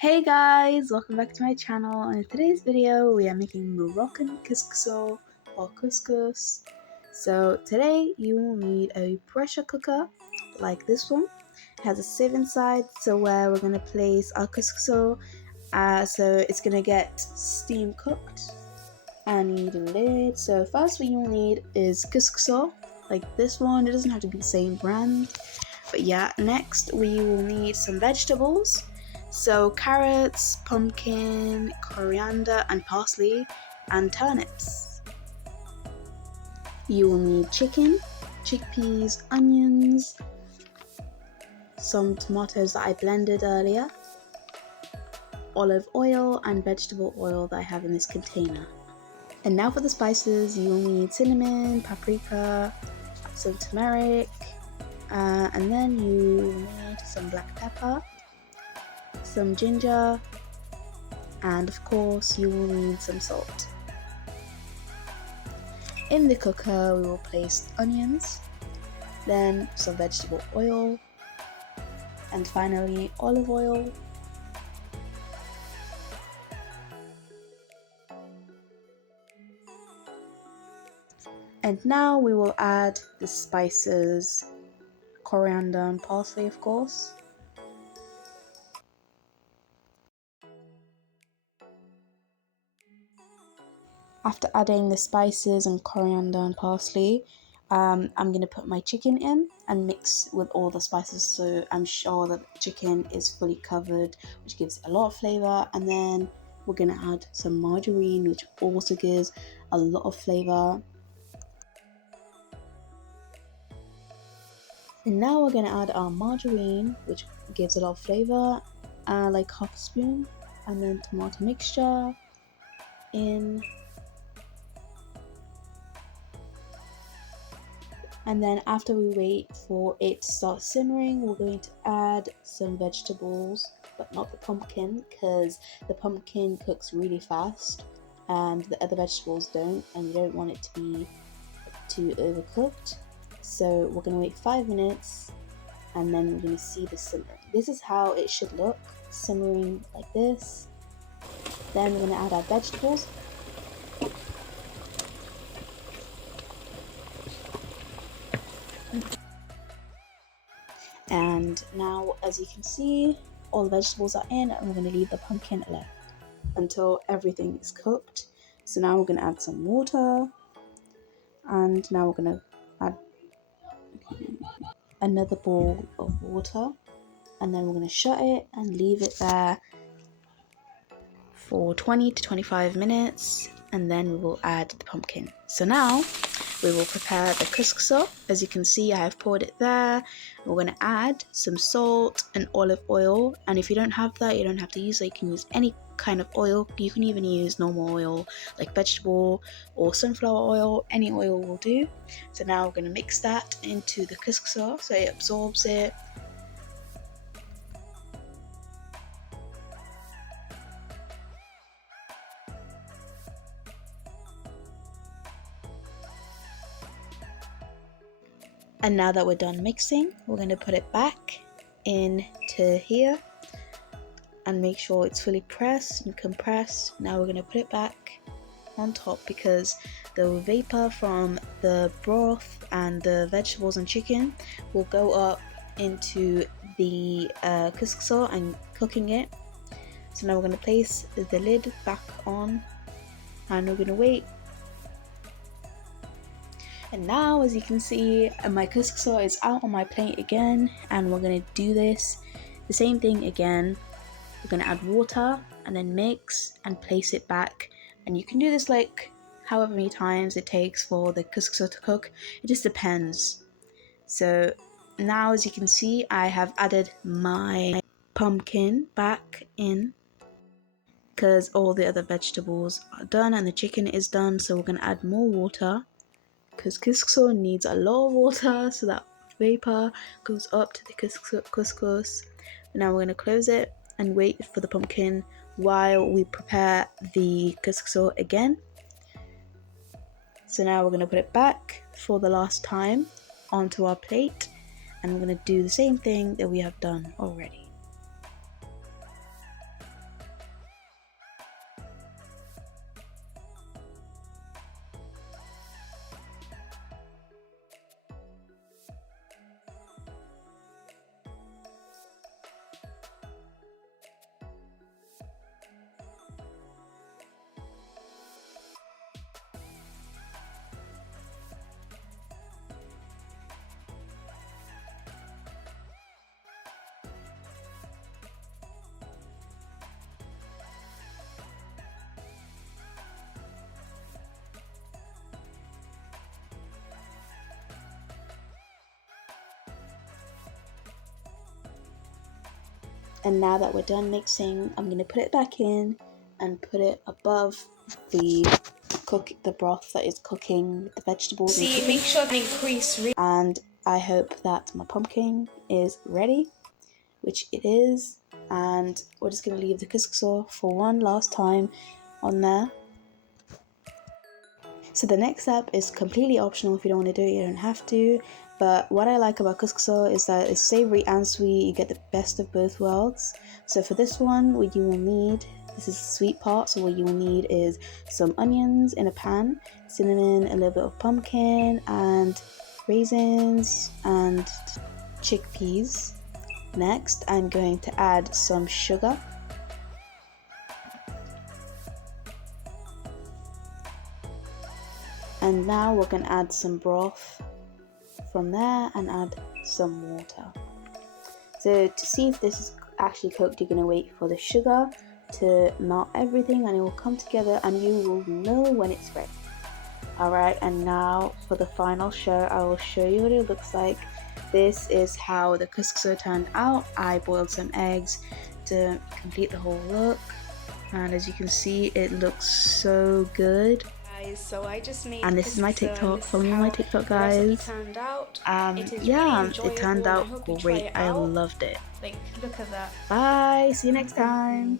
Hey guys, welcome back to my channel, and in today's video we are making Moroccan couscous or couscous. So today you will need a pressure cooker like this one. It has a sieve inside, so where we're going to place our couscous, so it's going to get steam cooked. And you need a lid. So first what you'll need is couscous like this one. It doesn't have to be the same brand, but yeah. Next we will need some vegetables. So carrots, pumpkin, coriander and parsley, and turnips. You will need chicken, chickpeas, onions, some tomatoes that I blended earlier, olive oil and vegetable oil that I have in this container. And now for the spices, you will need cinnamon, paprika, some turmeric, and then you need some black pepper, some ginger, and of course you will need some salt. In the cooker we will place onions, then some vegetable oil, and finally olive oil. And now we will add the spices, coriander and parsley of course. After adding the spices and coriander and parsley, I'm going to put my chicken in and mix with all the spices, so I'm sure that the chicken is fully covered, which gives a lot of flavour. And then we're going to add some margarine, which also gives a lot of flavour. And now we're going to add our margarine, which gives a lot of flavour, like half a spoon, and then tomato mixture in. And then after we wait for it to start simmering, we're going to add some vegetables, but not the pumpkin, because the pumpkin cooks really fast and the other vegetables don't, and you don't want it to be too overcooked. So we're going to wait 5 minutes and then we're going to see the simmer. This is how it should look, simmering like this. Then we're going to add our vegetables. And now, as you can see, all the vegetables are in, and we're going to leave the pumpkin left until everything is cooked. So now we're going to add some water, and now we're going to add another bowl of water, and then we're going to shut it and leave it there for 20 to 25 minutes, and then we will add the pumpkin. So now we will prepare the couscous. As you can see, I have poured it there. We're going to add some salt and olive oil, and if you don't have that, you don't have to use it. You can use any kind of oil. You can even use normal oil like vegetable or sunflower oil. Any oil will do. So now we're going to mix that into the couscous so it absorbs it. And now that we're done mixing, we're going to put it back into here and make sure it's fully pressed and compressed. Now we're going to put it back on top, because the vapor from the broth and the vegetables and chicken will go up into the couscous and cooking it. So now we're going to place the lid back on and we're going to wait. And now, as you can see, my couscous is out on my plate again, and we're going to do this, the same thing again. We're going to add water and then mix and place it back. And you can do this like however many times it takes for the couscous to cook. It just depends. So now, as you can see, I have added my pumpkin back in, because all the other vegetables are done and the chicken is done. So we're going to add more water, because couscous needs a lot of water so that vapor goes up to the couscous. Now we're going to close it and wait for the pumpkin while we prepare the couscous again. So now we're going to put it back for the last time onto our plate, and we're going to do the same thing that we have done already. And now that we're done mixing, I'm going to put it back in and put it above the broth that is cooking with the vegetables. See, make sure to increase. And I hope that my pumpkin is ready, which it is. And we're just going to leave the couscous for one last time on there. So the next step is completely optional. If you don't want to do it, you don't have to. But what I like about couscous is that it's savory and sweet. You get the best of both worlds. So for this one, what you will need, this is the sweet part, so what you will need is some onions in a pan, cinnamon, a little bit of pumpkin, and raisins and chickpeas. Next, I'm going to add some sugar. And now we're going to add some broth from there and add some water. So to see if this is actually cooked, you're going to wait for the sugar to melt everything and it will come together and you will know when it's ready. Alright, and now for the final show, I will show you what it looks like. This is how the couscous turned out. I boiled some eggs to complete the whole look, and as you can see, it looks so good. So I just made, and this is my TikTok. Follow me on my TikTok, guys. Yeah, it turned out great. I loved it. Like, look at that. Bye. See you next time.